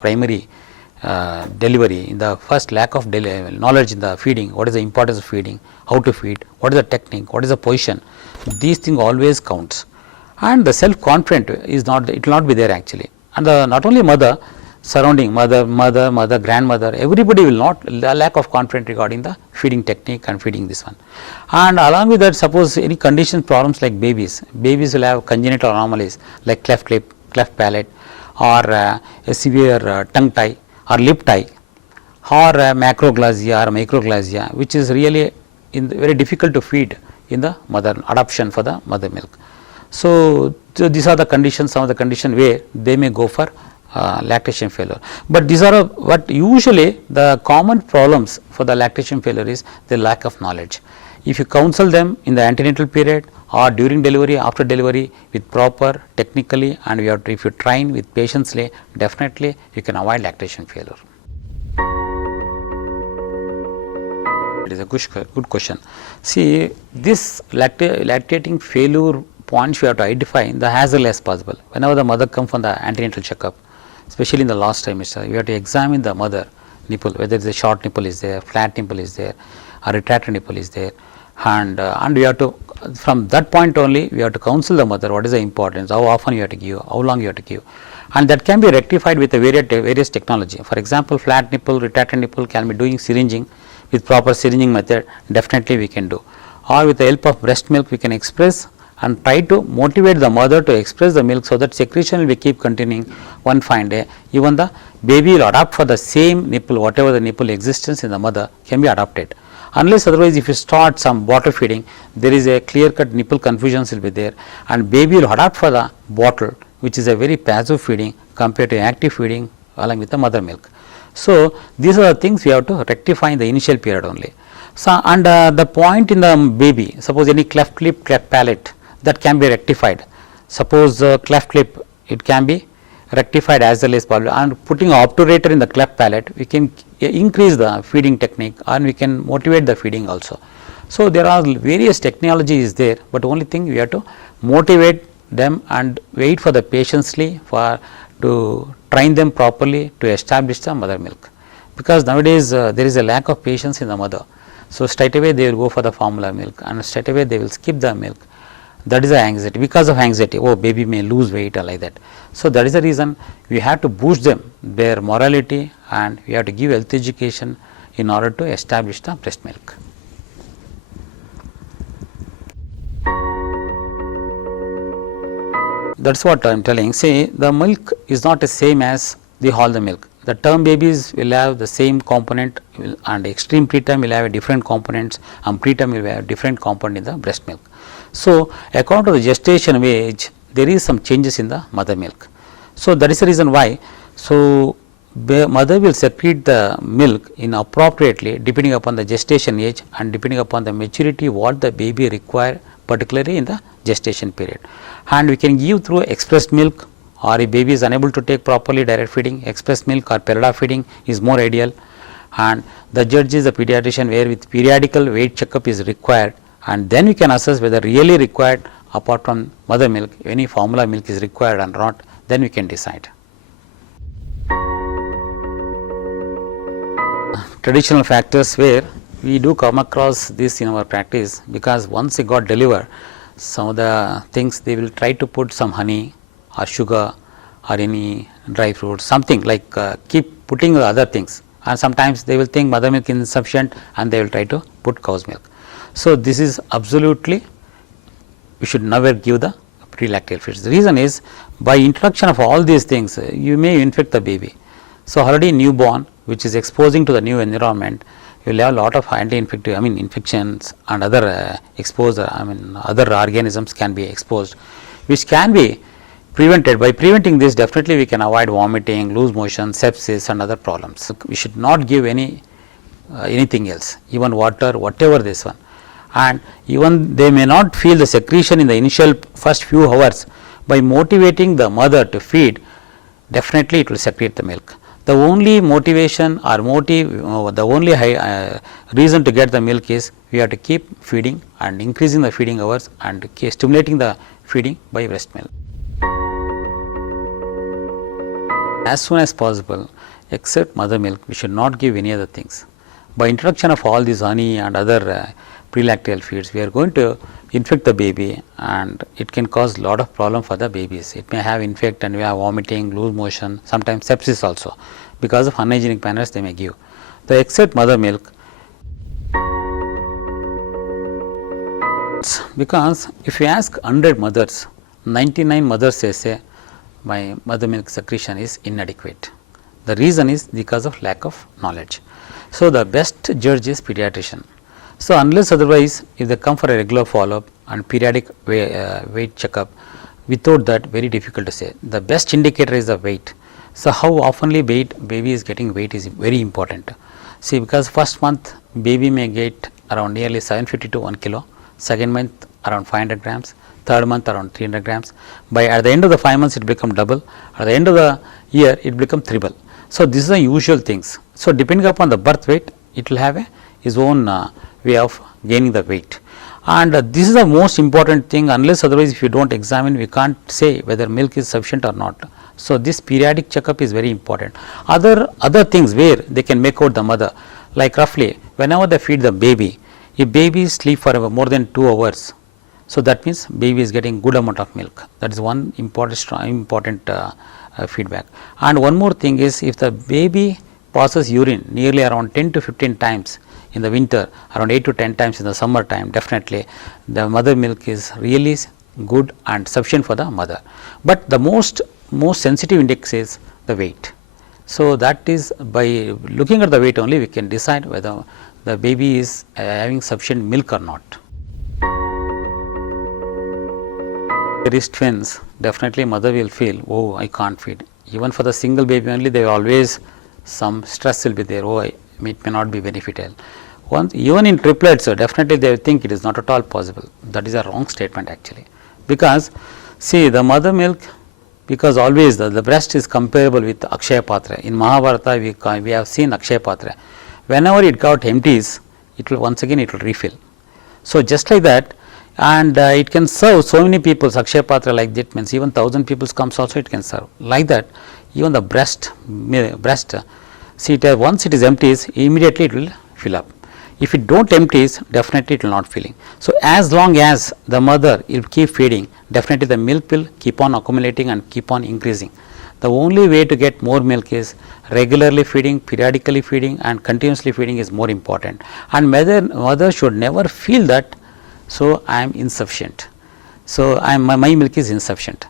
primary delivery, in the first lack of knowledge in the feeding, what is the importance of feeding, how to feed, what is the technique, what is the position, these things always counts, and the self confident is not, it will not be there actually, and the not only mother, surrounding mother, grandmother, everybody will not, the lack of confidence regarding the feeding technique and feeding this one. And along with that, suppose any condition problems like babies will have congenital anomalies like cleft lip, cleft palate, or a severe tongue tie or lip tie, or macroglossia or microglossia, which is really very difficult to feed in the mother, adoption for the mother milk. So these are the conditions, some of the conditions where they may go for lactation failure, but these are what usually the common problems for the lactation failure is the lack of knowledge. If you counsel them in the antenatal period or during delivery, after delivery with proper technically, and if you train with patiently, definitely you can avoid lactation failure. It is a good question. See, this lactating failure points you have to identify as early as possible. Whenever the mother comes for the antenatal checkup, especially in the last trimester, you have to examine the mother nipple, whether it is a short nipple is there, flat nipple is there, or retracted nipple is there, and we have to, from that point only, we have to counsel the mother what is the importance, how often you have to give, how long you have to give, and that can be rectified with the various technology. For example, flat nipple, retracted nipple can be doing syringing with proper syringing method, definitely we can do, or with the help of breast milk we can express and try to motivate the mother to express the milk, so that secretion will be keep continuing. One fine day even the baby will adapt for the same nipple, whatever the nipple existence in the mother can be adopted, unless otherwise if you start some bottle feeding, there is a clear cut nipple confusions will be there, and baby will adapt for the bottle, which is a very passive feeding compared to active feeding along with the mother milk. So these are the things we have to rectify in the initial period only. So and the point in the baby, suppose any cleft lip, cleft palate, that can be rectified. Suppose cleft lip, it can be rectified as early as possible, and putting obturator in the cleft palate, we can increase the feeding technique and we can motivate the feeding also. So there are various technologies there, but only thing we have to motivate them and wait for the patiently for to train them properly to establish the mother milk, because nowadays there is a lack of patience in the mother. So straight away they will go for the formula milk, and straight away they will skip the milk. That is the anxiety, because of anxiety, oh baby may lose weight or like that. So that is the reason we have to boost them, their morality, and we have to give health education in order to establish the breast milk. That is what I am telling. See, the milk is not the same as all the milk. The term babies will have the same component, and extreme preterm will have a different components, and preterm will have a different component in the breast milk. So according to the gestation age, there is some changes in the mother milk. So that is the reason why. So mother will secrete the milk in appropriately depending upon the gestation age and depending upon the maturity what the baby require, particularly in the gestation period. And we can give through expressed milk, or if baby is unable to take properly direct feeding, express milk or perida feeding is more ideal. And the judge is the pediatrician, where with periodical weight checkup is required, and then we can assess whether really required apart from mother milk, any formula milk is required or not, then we can decide. Traditional factors where we do come across this in our practice, because once they got delivered, some of the things they will try to put some honey or sugar or any dry fruit, something like keep putting other things, and sometimes they will think mother milk is insufficient and they will try to put cow's milk. So this is absolutely, we should never give the pre-lactal feeds. The reason is, by introduction of all these things, you may infect the baby. So already newborn, which is exposing to the new environment, you will have a lot of anti-infective, infections and other other organisms can be exposed, which can be prevented. By preventing this, definitely we can avoid vomiting, loose motion, sepsis and other problems. So we should not give anything else, even water, whatever this one. And even they may not feel the secretion in the initial first few hours. By motivating the mother to feed, definitely it will secrete the milk. The only motivation or the only reason to get the milk is we have to keep feeding and increasing the feeding hours and stimulating the feeding by breast milk. as soon as possible, except mother milk, we should not give any other things. By introduction of all this honey and other prelactal feeds, we are going to infect the baby, and it can cause lot of problem for the babies. It may have infect and we have vomiting, loose motion, sometimes sepsis also, because of unhygienic manners they may give. The except mother milk, because if you ask 100 mothers, 99 mothers say my mother milk secretion is inadequate. The reason is because of lack of knowledge. So, the best judge is pediatrician. So, unless otherwise, if they come for a regular follow up and periodic weight checkup, without that very difficult to say. The best indicator is the weight. So, how oftenly baby is getting weight is very important. See, because first month baby may get around nearly 750 to 1 kilo, second month around 500 grams, third month around 300 grams. By at the end of the 5 months it become double, at the end of the year it become triple. So, this is the usual things. So, depending upon the birth weight, it will have his own way of gaining the weight. And this is the most important thing, unless otherwise if you do not examine, we can't say whether milk is sufficient or not. So, this periodic checkup is very important. Other things where they can make out the mother, like roughly whenever they feed the baby, if baby sleep for more than 2 hours, so that means baby is getting good amount of milk. That is one important feedback. And one more thing is, if the baby passes urine nearly around 10 to 15 times in the winter, around 8 to 10 times in the summer time, definitely the mother milk is really good and sufficient for the mother. But the most sensitive index is the weight. So, that is by looking at the weight only we can decide whether the baby is having sufficient milk or not. There is twins, definitely mother will feel, oh, I can't feed. Even for the single baby only, they always some stress will be there, oh, it may not be beneficial. Even in triplets, definitely they think it is not at all possible. That is a wrong statement actually, because see, the mother milk, because always the breast is comparable with Akshaya Patra. In Mahabharata we have seen Akshaya Patra. Whenever it got empties, it will once again it will refill. So, just like that, and it can serve so many people. Akshaya Patra like that means even 1000 people comes also it can serve. Like that, even the breast, see, once it is empties, immediately it will fill up. If it don't empties, definitely it will not filling. So, as long as the mother will keep feeding, definitely the milk will keep on accumulating and keep on increasing. The only way to get more milk is regularly feeding, periodically feeding, and continuously feeding is more important. And mother should never feel that, so I am insufficient. So, my milk is insufficient.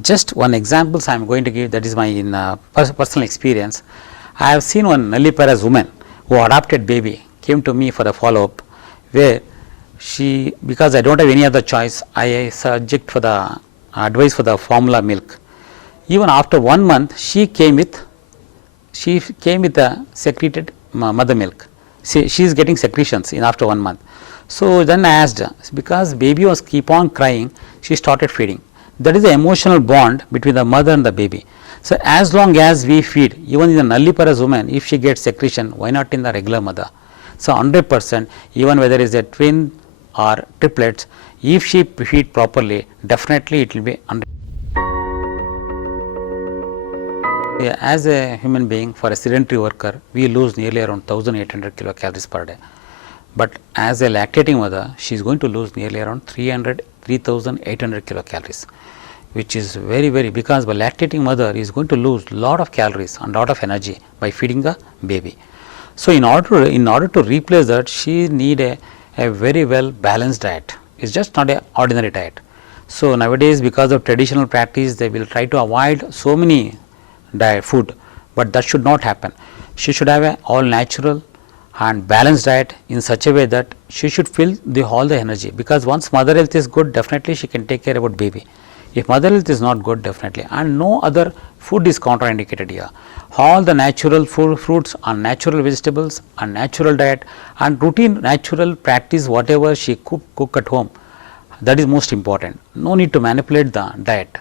Just one example I am going to give, that is my personal experience. I have seen one nulliparous woman who adopted baby came to me for a follow up, where she, because I do not have any other choice, I subject for the advice for the formula milk. Even after 1 month, she came with the secreted mother milk. She is getting secretions in after 1 month. So, then I asked her, because baby was keep on crying, she started feeding. That is the emotional bond between the mother and the baby. So, as long as we feed, even in the nulliparous woman, if she gets secretion, why not in the regular mother? So, 100%, even whether it is a twin or triplets, if she feed properly, definitely it will be 100%. As a human being, for a sedentary worker, we lose nearly around 1800 kilocalories per day. But as a lactating mother, she is going to lose nearly around 3800 kilocalories, which is very, because the lactating mother is going to lose lot of calories and lot of energy by feeding the baby. So, in order to replace that, she need a very well balanced diet. It is just not an ordinary diet. So, nowadays because of traditional practice, they will try to avoid so many food, but that should not happen. She should have a all natural and balanced diet in such a way that she should feel all the energy, because once mother health is good, definitely she can take care about baby. If mother health is not good, definitely, and no other food is contraindicated here. All the natural fruits and natural vegetables and natural diet and routine natural practice, whatever she cook at home, that is most important. No need to manipulate the diet,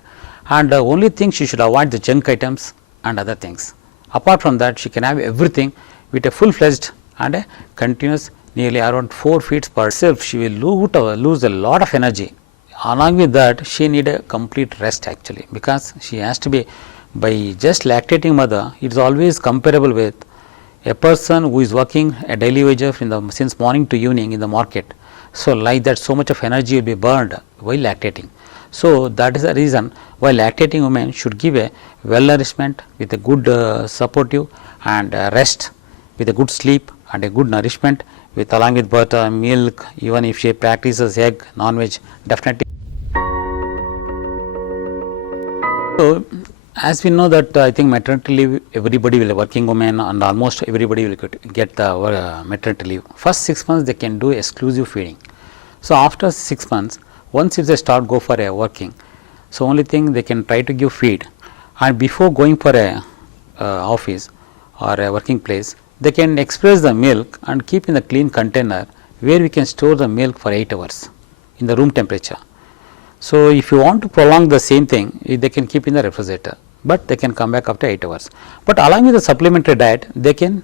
and the only thing she should avoid the junk items and other things. Apart from that, she can have everything with a full-fledged and a continuous nearly around 4 feeds per self. She will lose a lot of energy. Along with that, she need a complete rest actually, because she has to be by just lactating mother, it is always comparable with a person who is working a daily wage since morning to evening in the market. So, like that, so much of energy will be burned while lactating. So, that is the reason why lactating women should give a well nourishment with a good supportive and rest, with a good sleep and a good nourishment, with along with butter, milk, even if she practices egg, non-veg, definitely. So, as we know that I think maternity leave, everybody will, working women and almost everybody will get the maternity leave. First 6 months they can do exclusive feeding. So, after 6 months, once if they start go for a working, so only thing they can try to give feed, and before going for a office or a working place, they can express the milk and keep in a clean container where we can store the milk for 8 hours in the room temperature. So, if you want to prolong the same thing, they can keep in the refrigerator, but they can come back after 8 hours. But along with the supplementary diet, they can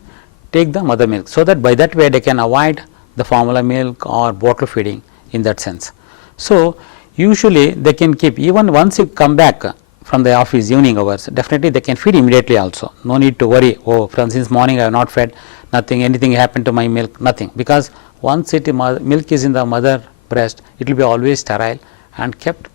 take the mother milk, so that by that way they can avoid the formula milk or bottle feeding in that sense. So, usually they can keep, even once you come back from the office evening hours, definitely they can feed immediately also. No need to worry, oh, from since morning I have not fed, nothing, anything happened to my milk, nothing, because once milk is in the mother breast, it will be always sterile and kept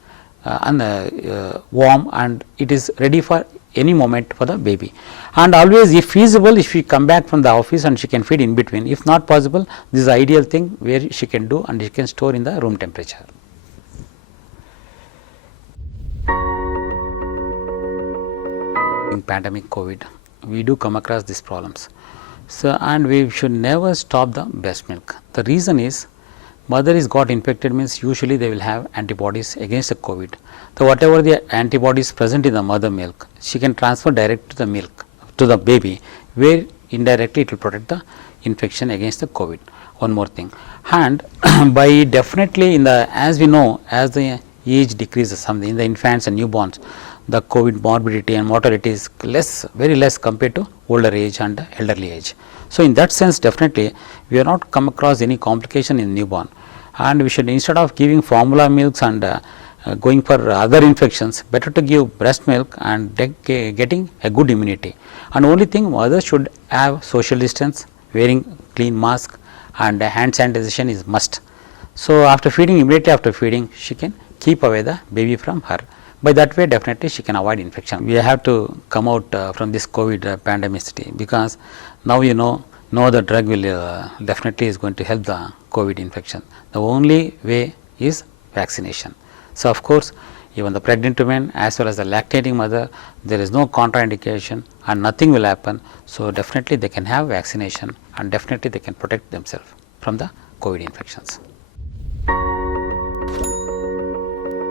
warm, and it is ready for any moment for the baby. And always, if feasible, if she come back from the office and she can feed in between, if not possible, this is the ideal thing where she can do and she can store in the room temperature. In pandemic COVID, we do come across these problems. So, and we should never stop the breast milk. The reason is, mother is got infected means usually they will have antibodies against the COVID. So, whatever the antibodies present in the mother milk, she can transfer direct to the milk to the baby, where indirectly it will protect the infection against the COVID. One more thing, and by definitely in the, as we know, as the age decreases, something in the infants and newborns, the COVID morbidity and mortality is less, very less compared to older age and elderly age. So, in that sense, definitely we have not come across any complication in newborn, and we should, instead of giving formula milks and going for other infections, better to give breast milk and getting a good immunity. And only thing, mother should have social distance, wearing clean mask, and hand sanitization is must. So, after feeding, immediately after feeding, she can keep away the baby from her. By that way, definitely she can avoid infection. We have to come out from this COVID pandemicity, because now you know no other drug will definitely is going to help the COVID infection. The only way is vaccination. So, of course, even the pregnant women as well as the lactating mother, there is no contraindication and nothing will happen. So, definitely they can have vaccination, and definitely they can protect themselves from the COVID infections.